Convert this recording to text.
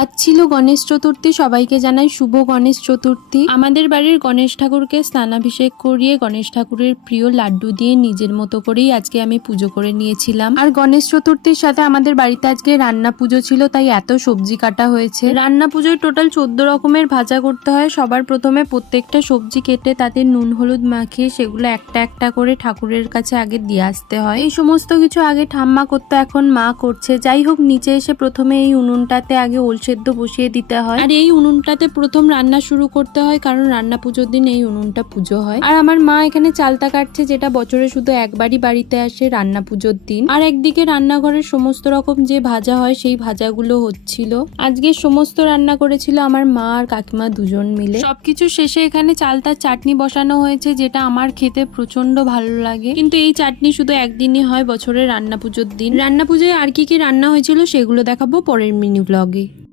আজ ছিল গণেশ চতুর্থী। সবাইকে জানাই শুভ গণেশ চতুর্থী। আমাদের বাড়ির গণেশ ঠাকুরকে স্নানাভিষেক করিয়ে গণেশ ঠাকুরের প্রিয় লাড্ডু দিয়ে নিজের মতো করেই আজকে আমি পুজো করে নিয়েছিলাম। আর গণেশ চতুর্থীর সাথে আমাদের বাড়িতে আজকে রান্না পুজো ছিল, তাই এত সবজি কাটা হয়েছে। রান্না পুজোয় টোটাল 14 রকমের ভাজা করতে হয়। সবার প্রথমে প্রত্যেকটা সবজি কেটে তাতে নুন হলুদ মাখিয়ে সেগুলো একটা একটা করে ঠাকুরের কাছে আগে দিয়ে আসতে হয়। এই সমস্ত কিছু আগে ঠাম্মা করতো, এখন মা করছে। যাই হোক, নিচে এসে প্রথমে এই উনুনটাতে আগে ওল সেদ্ধ বসিয়ে দিতে হয়, আর এই উনুনটাতে প্রথম রান্না শুরু করতে হয়, কারণ রান্না পুজোর দিন এই উনুনটা পুজো হয়। আর আমার মা এখানে চালতা কাটছে, যেটা বছরে শুধু একবারই বাড়িতে আসে, রান্না পুজোর দিন। আর একদিকে রান্নাঘরের সমস্ত রকম যে ভাজা হয় সেই ভাজাগুলো হচ্ছিল। আজকে সমস্ত রান্না করেছিল আমার মা আর কাকিমা দুজন মিলে। সবকিছু শেষে এখানে চালতার চাটনি বসানো হয়েছে, যেটা আমার খেতে প্রচন্ড ভালো লাগে। কিন্তু এই চাটনি শুধু একদিনই হয়, বছরের রান্না পুজোর দিন। রান্না পুজোয় আর কি কি রান্না হয়েছিল সেগুলো দেখাবো পরের মিনি ব্লগে।